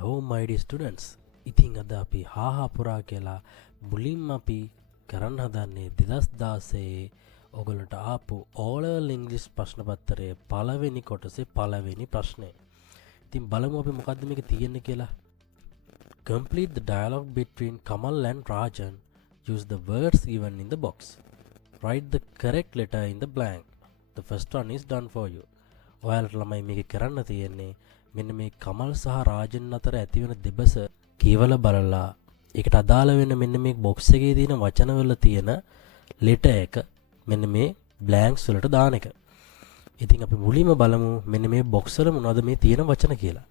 Hello my dear students. ඉතින් අද අපි හාහා පුරා කියලා මුලින්ම අපි කරන්න හදන්නේ 2016 ඔයගලන්ට ආපු all level English ප්‍රශ්න පත්‍රයේ පළවෙනි කොටසේ පළවෙනි ප්‍රශ්නය. ඉතින් බලමු අපි මොකද්ද මේක තියෙන්නේ කියලා. Complete the dialogue between Kamal and Rajan. Use the words given in the box. Write the correct letter in the blank. The first one is done for you. ඔයාලට ළමයි මේක කරන්න තියෙන්නේ මෙන්න මේ කමල් සහ රාජන් අතර ඇතිවන දෙබස කියවලා බලලා ඒකට අදාළ වෙන මෙන්න මේ බොක්ස් එකේ තියෙන වචනවල තියෙන ලෙටර් එක මෙන්න මේ බ්ලැන්ක්ස් වලට දාන එක. ඉතින් අපි මුලින්ම බලමු මෙන්න මේ බොක්ස් වල මොනවද මේ තියෙන වචන කියලා.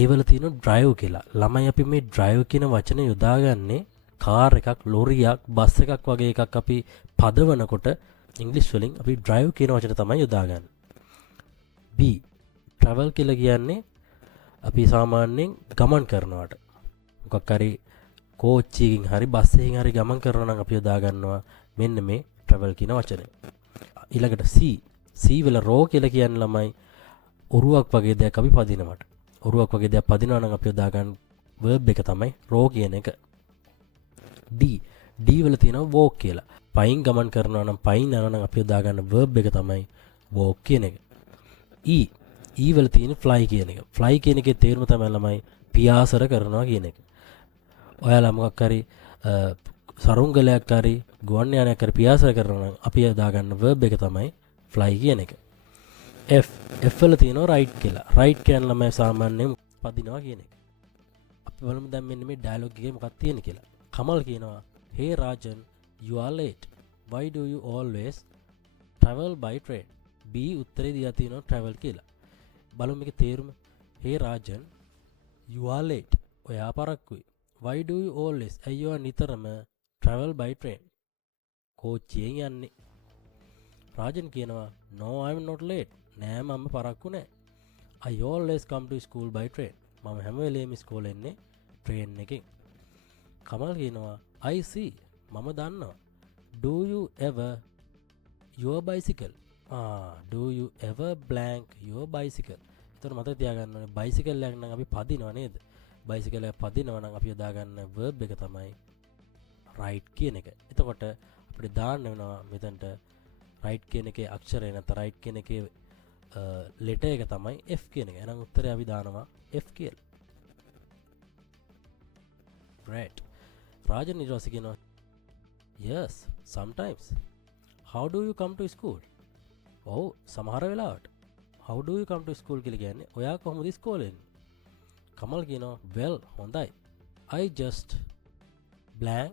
ඒ වල තියෙන drive කියලා. ළමයි අපි මේ drive කියන වචනේ යොදාගන්නේ කාර් එකක්, ලොරියක්, බස් එකක් වගේ එකක් අපි පදවනකොට ඉංග්‍රීසි වලින් අපි drive කියන වචනේ තමයි යොදාගන්නේ. B travel කියලා කියන්නේ අපි සාමාන්‍යයෙන් ගමන් කරනවාට මොකක් හරි කෝච්චියකින් හරි බස් එකකින් හරි ගමන් කරනවා නම් අපි යොදා ගන්නවා මෙන්න මේ travel කියන වචනේ. ඊළඟට C වල රෝ කියලා කියන්නේ ළමයි ඔරුවක් වගේ දෙයක් අපි පදිනවට. ඔරුවක් වගේ දෙයක් පදිනවා නම් අපි යොදා ගන්න verb එක තමයි රෝ කියන එක. D වල තියෙනවා walk කියලා. පයින් ගමන් කරනවා නම් පයින් යනවා නම් අපි යොදා ගන්න verb එක තමයි walk කියන එක. E වල තියෙන fly කියන එක. fly කියන එකේ තේරුම තමයි ළමයි පියාසර කරනවා කියන එක. ඔයාලා මොකක් හරි සරුංගලයක් හරි ගුවන් යානයක් හරි පියාසර කරනවා නම් අපි යොදා ගන්න verb එක තමයි fly කියන එක. F වල තියෙනවා right කියලා. right කියන්නේ ළමයි සාමාන්‍යයෙන් පදිනවා කියන එක. අපි බලමු දැන් මෙන්න මේ dialogue එකේ මොකක්ද තියෙන්නේ කියලා. කමල් කියනවා hey Rajan, you are late. Why do you always travel by train? B උත්තරේ දීලා තියෙනවා travel කියලා. බලමු මේකේ තේරුම. Hey Rajan, you are late. ඔයා පරක්කුයි. Why do you always? අයියෝ නිතරම travel by train. කෝච්චියෙන් යන්නේ. රාජන් කියනවා no I am not late. නෑ මම පරක්කු නෑ. I always come to school by train. මම හැම වෙලේම ඉස්කෝලේ එන්නේ train එකෙන්. කමල් කියනවා I see. මම දන්නවා. Do you ever your bicycle? Do you ever blank your bicycle? එතකොට මතක තියාගන්න ඕනේ bicycle එකක් නම් අපි පදිනව නේද? bicycle එක පදිනවා නම් අපි යොදාගන්න verb එක තමයි right කියන එක. එතකොට අපිට දාන්න වෙනවා මෙතනට right කියන එකේ අක්ෂරය නැත්නම් right කියන එකේ letter එක තමයි F කියන එක. එහෙනම් උත්තරය අපි දානවා F කියලා. Great. රාජන් ඊට පස්සේ කියනවා yes sometimes. How do you come to school? ඔව් සමහර වෙලාවට. How do you come to school කියලා කියන්නේ ඔයා කොහොමද ඉස්කෝලේ එන්නේ? කමල් කියනවා well හොඳයි. I just blank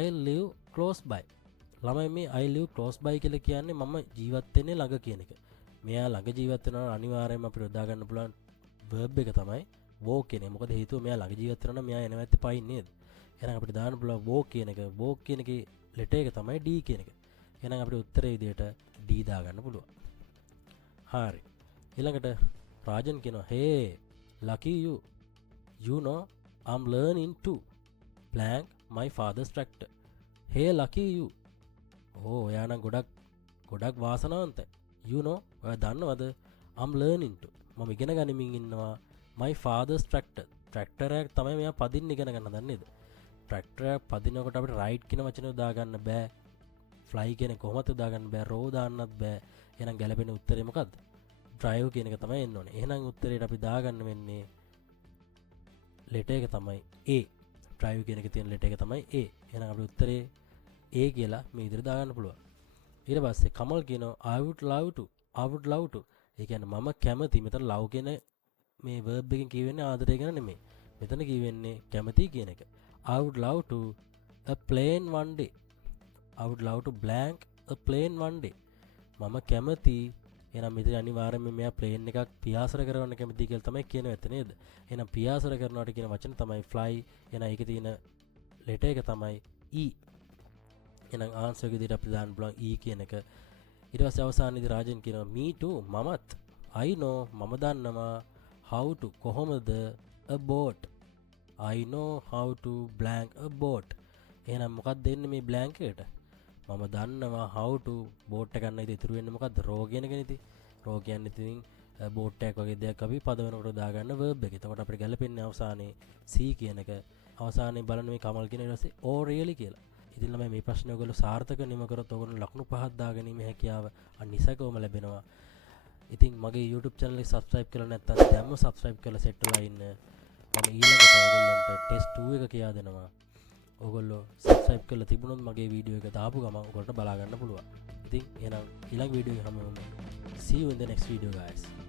I live close by. ළමයි මේ I live close by කියලා කියන්නේ මම ජීවත් වෙන්නේ ළඟ කියන එක. මෙයා ළඟ ජීවත් වෙනවා අනිවාර්යයෙන්ම අපිට යොදා ගන්න පුළුවන් verb එක තමයි walk කියන එක. මොකද හේතුව මෙයා ළඟ ජීවත් වෙනවා නම් මෙයා එනවා ඇත්තේ පයින් නේද? එහෙනම් අපිට දාන්න පුළුවන් walk කියන එක. walk කියන එකේ letter එක තමයි D කියන එක. එහෙනම් අපිට උත්තරේ විදියට D දාගන්න පුළුවන්. හරි. ඊළඟට රාජන් කියනවා hey lucky you. You know I'm learning to blank my father's tractor. Hey lucky you. ඔයා නම් ගොඩක් වාසනාවන්තයි. You know ඔයා දන්නවද I'm learning to. මම ඉගෙන ගනිමින් ඉන්නවා my father's tractor. tractor එකක් තමයි මෙයා පදින්න ඉගෙන ගන්න දන්නේද? tractor එකක් පදිනකොට අපිට right කියන වචනේ දාගන්න බෑ. fly කියන කොහොමද දාගන්න බෑ. row දාන්නත් බෑ. එහෙනම් ගැලපෙන උත්තරේ මොකද්ද? drive කියන එක තමයි එන්න ඕනේ. එහෙනම් උත්තරේට අපි දාගන්න වෙන්නේ letter එක තමයි A. drive කියන එකේ තියෙන letter එක තමයි A. එහෙනම් අපේ උත්තරේ A කියලා මේ විදිහට දාගන්න පුළුවන්. ඊට පස්සේ කමල් කියනවා I would love to. ඒ කියන්නේ මම කැමති. මෙතන love කියන මේ verb එකෙන් කියවෙන්නේ ආදරය ගැන නෙමෙයි. මෙතන කියවෙන්නේ කැමති කියන එක. I would love to a plane one day. I would love to blank a plane one day. මම කැමති. එහෙනම් මෙතන අනිවාර්යයෙන්ම මෙයා ප්ලේන් එකක් පියාසර කරවන්න කැමති කියලා තමයි කියනවා ඇත්ත නේද? එහෙනම් පියාසර කරනවාට කියන වචන තමයි fly. එහෙනම් ඒකේ තියෙන letter එක තමයි E. එහෙනම් ආන්සර් එක විදිහට අපිට දාන්න පුළුවන් E කියන එක. ඊට පස්සේ අවසානයේදී රාජන් කියනවා me too මමත්. I know මම දන්නවා how to කොහොමද a boat. I know how to blank a boat. එහෙනම් මොකක්ද දෙන්නේ මේ blank එකට? මම දන්නවා how to boat එක ගන්න ඉතින් ඉතුරු වෙන්නේ මොකද්ද? row කියන එකනේ ඉතින්. row කියන්නේ ඉතින් බෝට් එකක් වගේ දෙයක් අපි පද වෙනකොට දාගන්න verb එක. එතකොට අපිට ගැලපෙන්නේ අවසානයේ C කියන එක. අවසානයේ බලන්න මේ කමල් කියන ඊට පස්සේ oh really කියලා. ඉතින් ළමයි මේ ප්‍රශ්නේ ඔයගොල්ලෝ සාර්ථක නිම කරොත් ඔයගොල්ලෝ ලකුණු 5ක් දාගැනීමේ හැකියාව අනිසකවම ලැබෙනවා. ඉතින් මගේ YouTube channel එක subscribe කරලා නැත්නම් දැම්ම subscribe කරලා set වෙලා ඉන්න. මම ඊළඟට ඔයගොල්ලන්ට test 2 එක කියා දෙනවා. ඔයගොල්ලෝ subscribe කරලා තිබුණොත් මගේ වීඩියෝ එක දාපු ගමන් ඔයගොල්ලන්ට බලා ගන්න පුළුවන්. ඉතින් එහෙනම් ඊළඟ වීඩියෝ එක හමු වෙමු. See you in the next video guys.